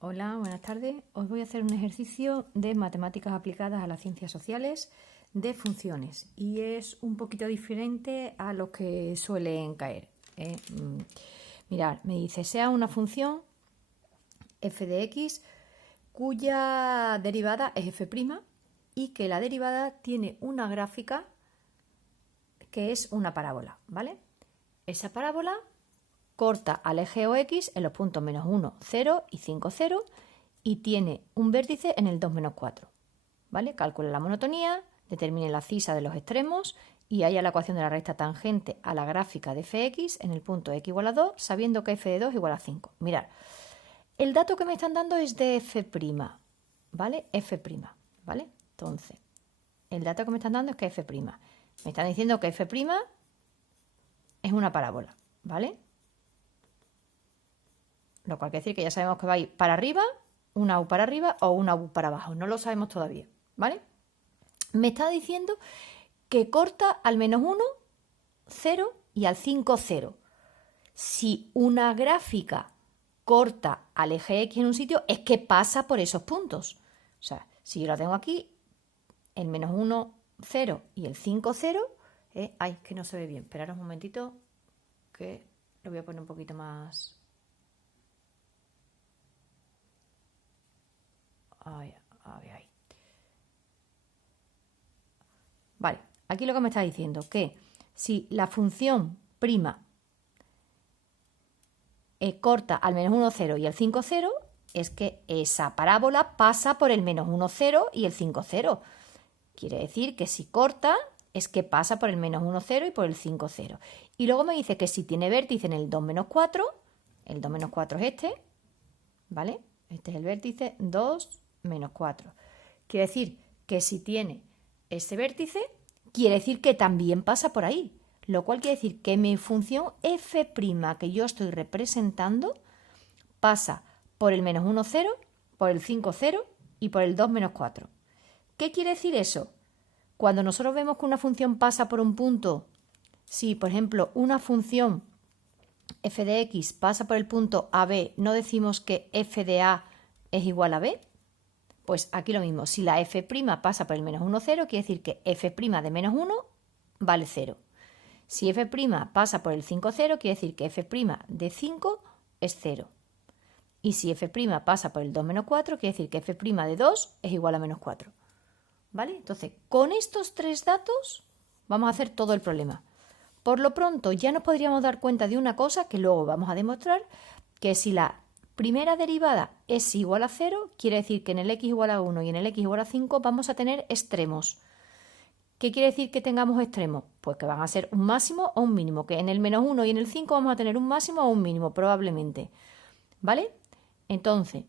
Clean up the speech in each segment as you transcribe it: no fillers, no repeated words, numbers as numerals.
Hola, buenas tardes. Os voy a hacer un ejercicio de matemáticas aplicadas a las ciencias sociales de funciones y es un poquito diferente a lo que suelen caer. Mirad, me dice, sea una función f de x cuya derivada es f' y que la derivada tiene una gráfica que es una parábola, ¿vale? Esa parábola corta al eje OX en los puntos menos 1, 0 y 5, 0 y tiene un vértice en el 2, menos 4. ¿Vale? Calcula la monotonía, determine la cisa de los extremos y haya la ecuación de la recta tangente a la gráfica de fx en el punto x igual a 2, sabiendo que f de 2 igual a 5. Mirad, el dato que me están dando es de f', ¿vale? f', ¿vale? Entonces, el dato que me están dando es que f'. Me están diciendo que f' es una parábola, ¿vale? Lo cual quiere decir que ya sabemos que va a ir para arriba, una U para arriba o una U para abajo. No lo sabemos todavía, ¿vale? Me está diciendo que corta al menos 1, 0 y al 5, 0. Si una gráfica corta al eje X en un sitio, es que pasa por esos puntos. O sea, si yo la tengo aquí, el menos 1, 0 y el 5, 0, ay, que no se ve bien. Esperaros un momentito que lo voy a poner un poquito más. Ay. Vale, aquí lo que me está diciendo que si la función prima corta al menos 1, 0 y el 5, 0, es que esa parábola pasa por el menos 1, 0 y el 5, 0. Quiere decir que si corta es que pasa por el menos 1, 0 y por el 5, 0. Y luego me dice que si tiene vértice en el 2, menos 4, el 2 menos 4 es este, ¿vale? Este es el vértice 2, menos 4. Quiere decir que si tiene ese vértice, quiere decir que también pasa por ahí. Lo cual quiere decir que mi función f' que yo estoy representando pasa por el menos 1, 0, por el 5, 0 y por el 2, menos 4. ¿Qué quiere decir eso? Cuando nosotros vemos que una función pasa por un punto, si por ejemplo una función f de x pasa por el punto AB, ¿no decimos que f de A es igual a B? Pues aquí lo mismo, si la f' pasa por el menos 1, 0, quiere decir que f' de menos 1 vale 0. Si f' pasa por el 5, 0, quiere decir que f' de 5 es 0. Y si f' pasa por el 2, menos 4, quiere decir que f' de 2 es igual a menos 4. ¿Vale? Entonces, con estos tres datos vamos a hacer todo el problema. Por lo pronto, ya nos podríamos dar cuenta de una cosa que luego vamos a demostrar, que si la primera derivada es igual a 0, quiere decir que en el x igual a 1 y en el x igual a 5 vamos a tener extremos. ¿Qué quiere decir que tengamos extremos? Pues que van a ser un máximo o un mínimo, que en el menos 1 y en el 5 vamos a tener un máximo o un mínimo, probablemente. ¿Vale? Entonces,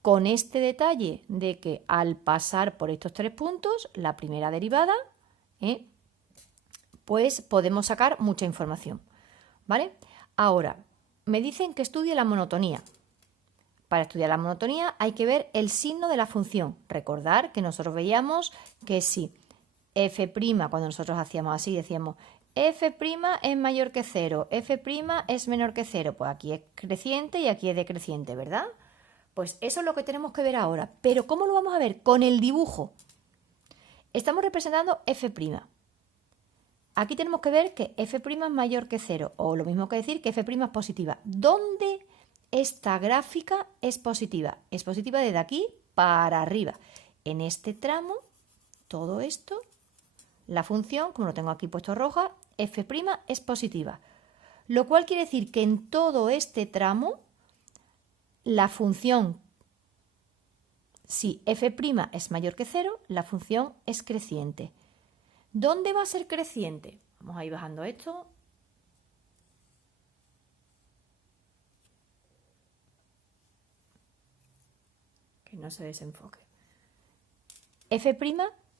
con este detalle de que al pasar por estos tres puntos, la primera derivada, pues podemos sacar mucha información. ¿Vale? Ahora, me dicen que estudie la monotonía. Para estudiar la monotonía hay que ver el signo de la función. Recordar que nosotros veíamos que si f', cuando nosotros hacíamos así, decíamos f' es mayor que 0, f' es menor que 0. Pues aquí es creciente y aquí es decreciente, ¿verdad? Pues eso es lo que tenemos que ver ahora. Pero ¿cómo lo vamos a ver? Con el dibujo. Estamos representando f'. Aquí tenemos que ver que f' es mayor que 0, o lo mismo que decir que f' es positiva. ¿Dónde esta gráfica es positiva? Es positiva desde aquí para arriba. En este tramo, todo esto, la función, como lo tengo aquí puesto roja, f' es positiva. Lo cual quiere decir que en todo este tramo, la función, si f' es mayor que 0, la función es creciente. ¿Dónde va a ser creciente? Vamos a ir bajando esto. Que no se desenfoque. F'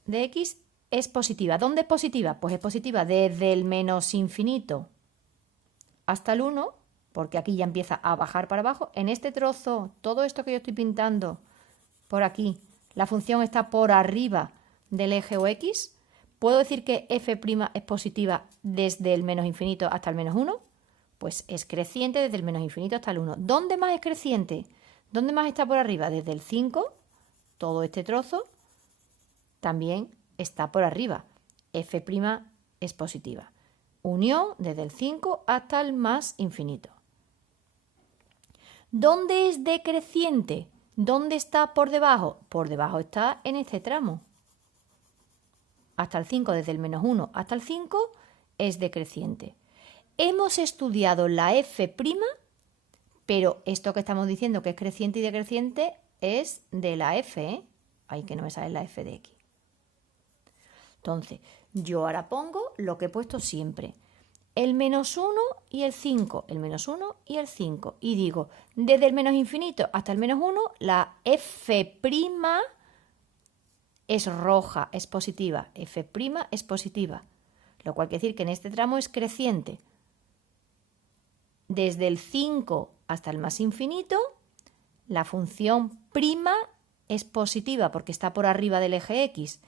de x es positiva. ¿Dónde es positiva? Pues es positiva desde el menos infinito hasta el 1, porque aquí ya empieza a bajar para abajo. En este trozo, todo esto que yo estoy pintando por aquí, la función está por arriba del eje OX. ¿Puedo decir que f' es positiva desde el menos infinito hasta el menos 1? Pues es creciente desde el menos infinito hasta el 1. ¿Dónde más es creciente? ¿Dónde más está por arriba? Desde el 5, todo este trozo también está por arriba. F' es positiva. Unión desde el 5 hasta el más infinito. ¿Dónde es decreciente? ¿Dónde está por debajo? Por debajo está en este tramo. Hasta el 5, desde el -1 hasta el 5, es decreciente. Hemos estudiado la F', pero esto que estamos diciendo que es creciente y decreciente es de la F, ¿eh? Ay, que no me sale la F de X. Entonces, yo ahora pongo lo que he puesto siempre. El -1 y el 5, el -1 y el 5. Y digo, desde el menos infinito hasta el -1, la F' es roja, es positiva. F' es positiva. Lo cual quiere decir que en este tramo es creciente. Desde el 5 hasta el más infinito, la función prima es positiva porque está por arriba del eje X.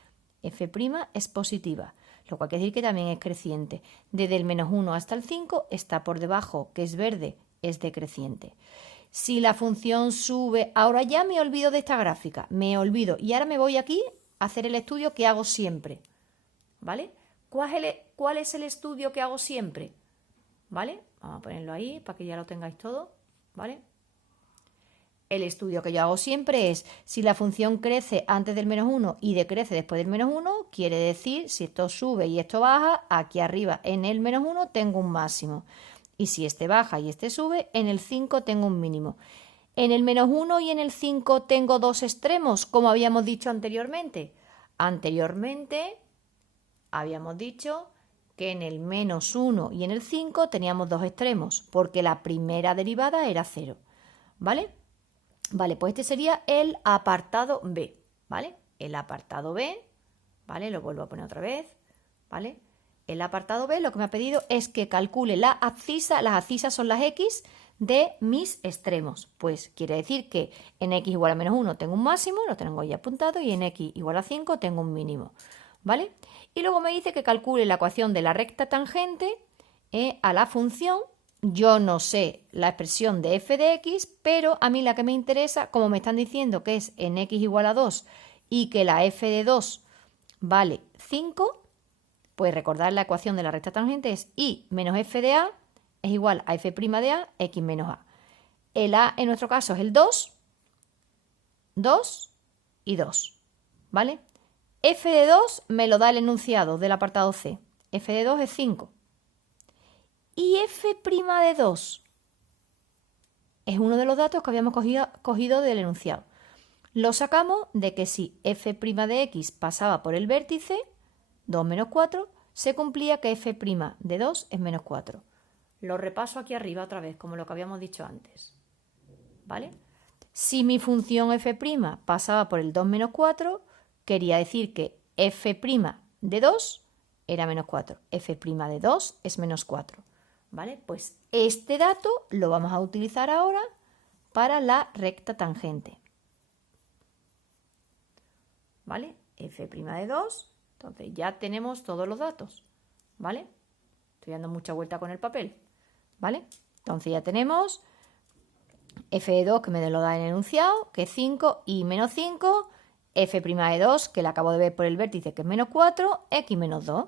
F' es positiva, lo cual quiere decir que también es creciente. Desde el -1 hasta el 5 está por debajo, que es verde, es decreciente. Si la función sube, ahora ya me olvido de esta gráfica, me olvido. Y ahora me voy aquí a hacer el estudio que hago siempre, ¿vale? ¿Cuál es el estudio que hago siempre? ¿Vale? Vamos a ponerlo ahí para que ya lo tengáis todo, ¿vale? El estudio que yo hago siempre es, si la función crece antes del -1 y decrece después del -1, quiere decir, si esto sube y esto baja, aquí arriba en el -1 tengo un máximo. Y si este baja y este sube, en el 5 tengo un mínimo. En el -1 y en el 5 tengo dos extremos, como habíamos dicho anteriormente. Anteriormente habíamos dicho que en el -1 y en el 5 teníamos dos extremos, porque la primera derivada era 0, ¿vale? Vale, pues este sería el apartado B, ¿vale? El apartado B, ¿vale? Lo vuelvo a poner otra vez, ¿vale? El apartado B lo que me ha pedido es que calcule la abscisa, las abscisas son las X de mis extremos. Pues quiere decir que en X igual a -1 tengo un máximo, lo tengo ahí apuntado, y en X igual a 5 tengo un mínimo, ¿vale? Y luego me dice que calcule la ecuación de la recta tangente a la función. Yo no sé la expresión de f de x, pero a mí la que me interesa, como me están diciendo que es en x igual a 2 y que la f de 2 vale 5, pues recordar la ecuación de la recta tangente es y menos f de a es igual a f' de a, x menos a. El a en nuestro caso es el 2, 2 y 2, ¿vale? F de 2 me lo da el enunciado del apartado C. F de 2 es 5. Y f' de 2 es uno de los datos que habíamos cogido del enunciado. Lo sacamos de que si f' de x pasaba por el vértice, 2 menos 4, se cumplía que f' de 2 es menos 4. Lo repaso aquí arriba otra vez, como lo que habíamos dicho antes, ¿vale? Si mi función f' pasaba por el 2 menos 4, quería decir que f' de 2 era menos 4. F' de 2 es menos 4. ¿Vale? Pues este dato lo vamos a utilizar ahora para la recta tangente. ¿Vale? F' de 2. Entonces ya tenemos todos los datos. ¿Vale? Estoy dando mucha vuelta con el papel. ¿Vale? Entonces ya tenemos f de 2 que me lo da en el enunciado, que es 5, y menos 5, f' de 2, que la acabo de ver por el vértice, que es menos 4, x menos 2.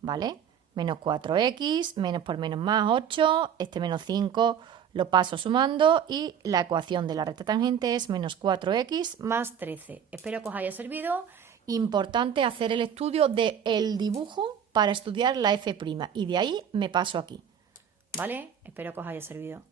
¿Vale? Menos 4x, menos por menos más 8, este menos 5 lo paso sumando y la ecuación de la recta tangente es menos 4x más 13. Espero que os haya servido. Importante hacer el estudio del dibujo para estudiar la f' y de ahí me paso aquí. ¿Vale? Espero que os haya servido.